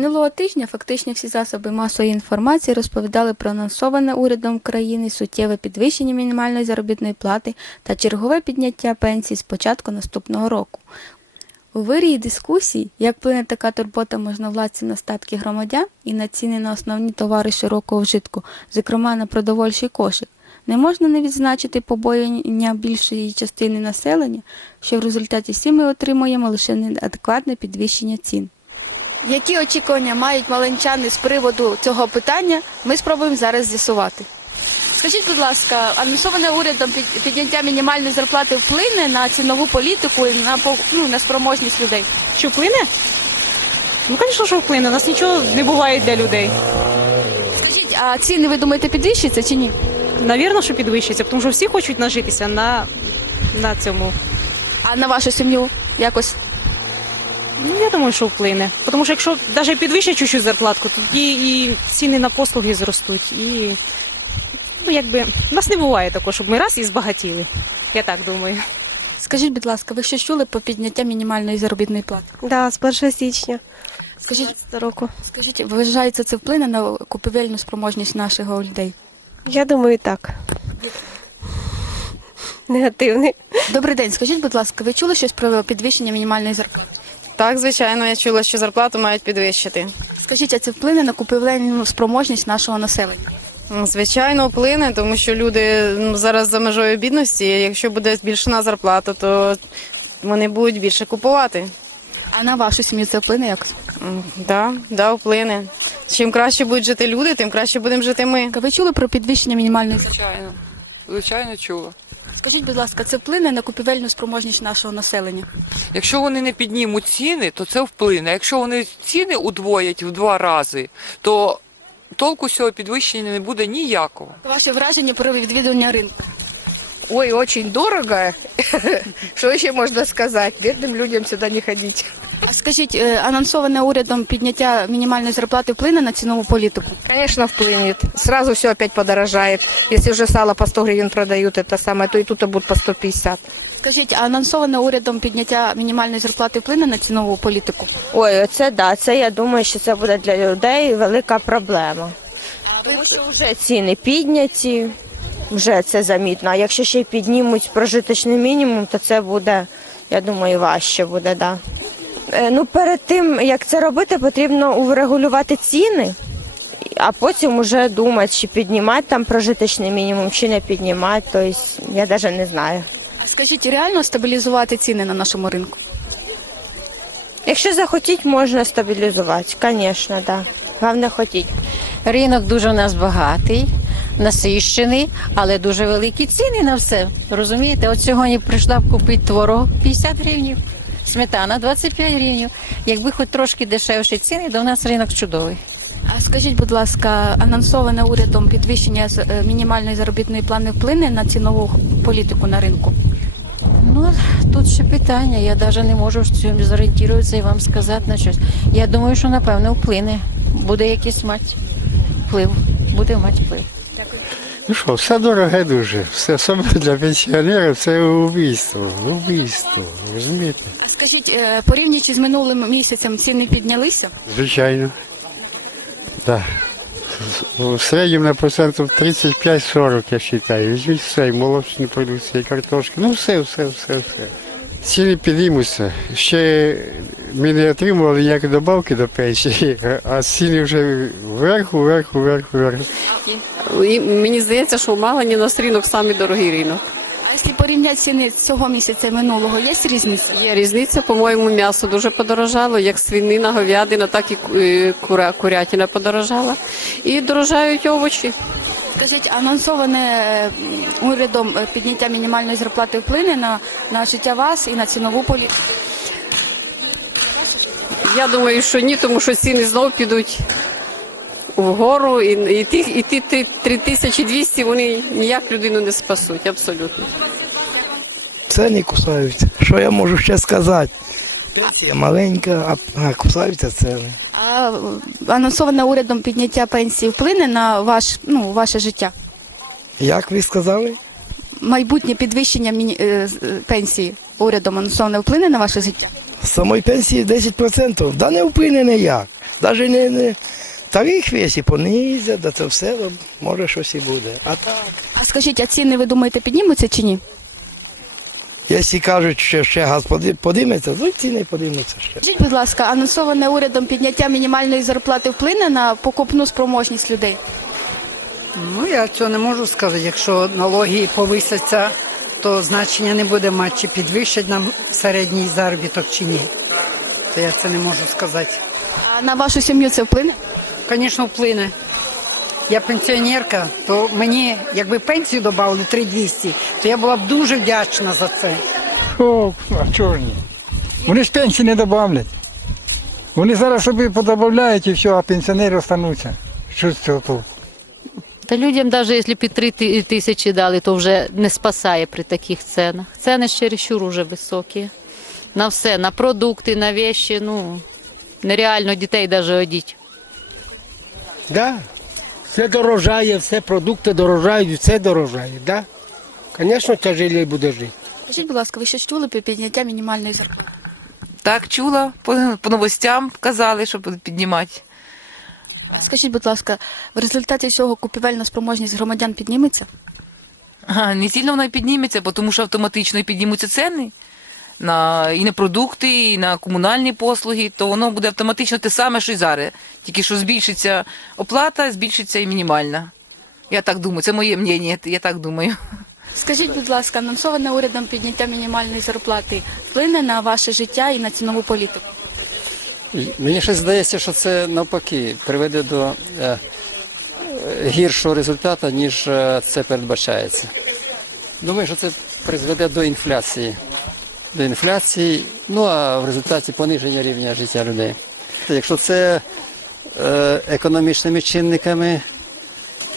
Минулого тижня фактично всі засоби масової інформації розповідали про анонсоване урядом країни суттєве підвищення мінімальної заробітної плати та чергове підняття пенсій з початку наступного року. У вирії дискусій, як вплине така турбота можновладців на статки громадян і на ціни на основні товари широкого вжитку, зокрема на продовольчий кошик, не можна не відзначити побоювання більшої частини населення, що в результаті всі ми отримуємо лише неадекватне підвищення цін. Які очікування мають маленчани з приводу цього питання, ми спробуємо зараз з'ясувати. Скажіть, будь ласка, анонсоване урядом підняття мінімальної зарплати вплине на цінову політику і на по- ну, на спроможність людей? Що вплине? Ну, звісно, що вплине. У нас нічого не буває для людей. Скажіть, а ціни ви думаєте підвищаться чи ні? Навірно, що підвищиться, тому що всі хочуть нажитися на, на цьому. А на вашу сім'ю якось Ну, я думаю, що вплине. Тому що якщо навіть підвищать чуть-чуть зарплатку, тоді і ціни на послуги зростуть. І ну, якби у нас не буває такого, щоб ми раз і збагатіли. Я так думаю. скажіть, будь ласка, ви що чули про підняття мінімальної заробітної плати? Да, з 1 січня Скажіть, 2015 року. скажіть, ви вважаєте, це вплине на купівельну спроможність наших людей? Я думаю, так. Негативний. Добрий день, скажіть, будь ласка, ви чули щось про підвищення мінімальної зарплати? Так, звичайно, я чула, що зарплату мають підвищити. Скажіть, а це вплине на купівельну спроможність нашого населення? Звичайно, вплине, тому що люди зараз за межою бідності. Якщо буде збільшена зарплата, то вони будуть більше купувати. А на вашу сім'ю це вплине? М, Да, да, вплине. Чим краще будуть жити люди, тим краще будемо жити ми. Ви чули про підвищення мінімальної зарплати? Звичайно, звичайно чула. Скажіть, будь ласка, це вплине на купівельну спроможність нашого населення? Якщо вони не піднімуть ціни, то це вплине. Якщо вони ціни удвоять в два рази, то толку з цього підвищення не буде ніякого. Ваше враження про відвідування ринку? Ой, очень дорого. Что еще можно сказать? Бедным людям сюда не ходить. А скажіть, е, анонсоване урядом підняття мінімальної зарплати вплине на цінову політику? Конечно, вплынет. Сразу все опять подорожает. Если уже сало по 100 гривен продают, это самое, то и тут будут по 150. Скажіть, а анонсоване урядом підняття мінімальної зарплати вплине на цінову політику? Ой, оце да. Це я думаю, що це буде для людей велика проблема. Тому що вже ціни підняті, вже це замітно. А якщо ще й піднімуть прожиточний мінімум, то це буде, я думаю, важче буде, да. Е, Ну, перед тим, як це робити, потрібно урегулювати ціни, а потім уже думати, чи піднімати там прожиточний мінімум, чи не піднімати. Тобто я навіть не знаю. Скажіть, реально стабілізувати ціни на нашому ринку? Якщо захотіть, можна стабілізувати, звісно, так. Да. Головне хотіть. Ринок дуже у нас багатий, насищений, але дуже великі ціни на все. Розумієте? От сьогодні прийшла б купити творог 50 гривень, сметана 25 гривень. Якби хоч трошки дешевші ціни, то у нас ринок чудовий. А скажіть, будь ласка, анонсоване урядом підвищення е, мінімальної заробітної плани вплине на цінову політику на ринку? Ну, тут ще питання. Я навіть не можу в зорієнтуватися і вам сказати на щось. Я думаю, що напевно вплине. Буде якийсь мати вплив. Буде мати вплив. Ну що, все дороге дуже. Все особливо для пенсіонерів це убійство. Убійство. Розумієте? А скажіть, е, порівнюючи з минулим місяцем, ціни піднялися? Звичайно. Так. В середньому на процентів 35-40, я вважаю. Візьміть все, і молочні продукції, і картошки. Ну все, все, все, все. Ціни підіймуться. Ще ми не отримували ніякі добавки до пенсії, а ціни вже вверх, вверх, вверх, вверх. І мені здається, що в Малині у нас ринок самий дорогий ринок. А якщо порівняти ціни цього місяця і минулого, є різниця? Є різниця, по-моєму, м'ясо дуже подорожало, як свинина, говядина, так і кура, курятина подорожала. І дорожають овочі. Скажіть, анонсоване урядом е, підняття мінімальної зарплати вплине на, на життя вас і на цінову політику? Я думаю, що ні, тому що ціни знову підуть вгору, і, і, ті, і ті 3200 вони ніяк людину не спасуть, абсолютно. Ціни кусаються. Що я можу ще сказати? Пенсія маленька, а, а кусаються ціни. А анонсоване урядом підняття пенсії вплине на ваш, ну, ваше життя? Як ви сказали? Майбутнє підвищення міні- е, е, пенсії урядом анонсоване вплине на ваше життя? З самої пенсії 10%. Да не вплине ніяк. Навіть не, не тариф весі понизять, да це все може щось і буде. А так, А скажіть, а ціни ви думаєте піднімуться чи ні? якщо кажуть, що ще газ подиметься, то ціни подимуться ще. Скажіть, будь ласка, анонсоване урядом підняття мінімальної зарплати вплине на покупну спроможність людей? Ну, я цього не можу сказати. Якщо налоги повисяться, то значення не буде мати, чи підвищать нам середній заробіток чи ні. То я це не можу сказати. А на вашу сім'ю це вплине? Звісно, вплине. Я пенсіонерка, то мені, якби пенсію додали 3200, то я була б дуже вдячна за це. О, а чого ж ні? Вони ж пенсії не додавлять. Вони зараз собі подобавляють і все, а пенсіонери остануться. Що з цього толку? Та людям, навіть якщо під 3 ти- тисячі дали, то вже не спасає при таких ценах. Ціни ж чересчур уже високі. На все, на продукти, на вещі, ну нереально дітей навіть одіть. Да. Все дорожає, все продукти дорожають, все дорожає, да? Звісно, тяжелее буде жити. Скажіть, будь ласка, ви щось чули про підняття мінімальної зарплати? Так, чула, по, по новостям казали, що будуть піднімати. Скажіть, будь ласка, в результаті цього купівельна спроможність громадян підніметься? А, не сильно вона й підніметься, бо тому що автоматично і піднімуться ціни на, і на продукти, і на комунальні послуги, то воно буде автоматично те саме, що й зараз. Тільки що збільшиться оплата, збільшиться і мінімальна. Я так думаю, це моє мнення, я так думаю. Скажіть, будь ласка, анонсоване урядом підняття мінімальної зарплати вплине на ваше життя і на цінову політику? Мені ще здається, що це навпаки приведе до е, гіршого результату, ніж е, це передбачається. Думаю, що це призведе до інфляції. До інфляції, ну а в результаті пониження рівня життя людей. Якщо це е, економічними чинниками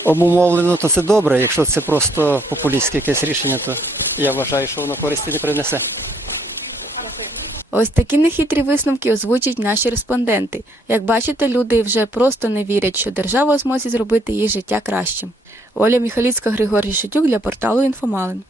обумовлено, то це добре. Якщо це просто популістське якесь рішення, то я вважаю, що воно користі не принесе. Ось такі нехитрі висновки озвучать наші респонденти. Як бачите, люди вже просто не вірять, що держава зможе зробити їх життя кращим. Оля Міхаліцька, Григорій Шитюк для порталу Інфомалин.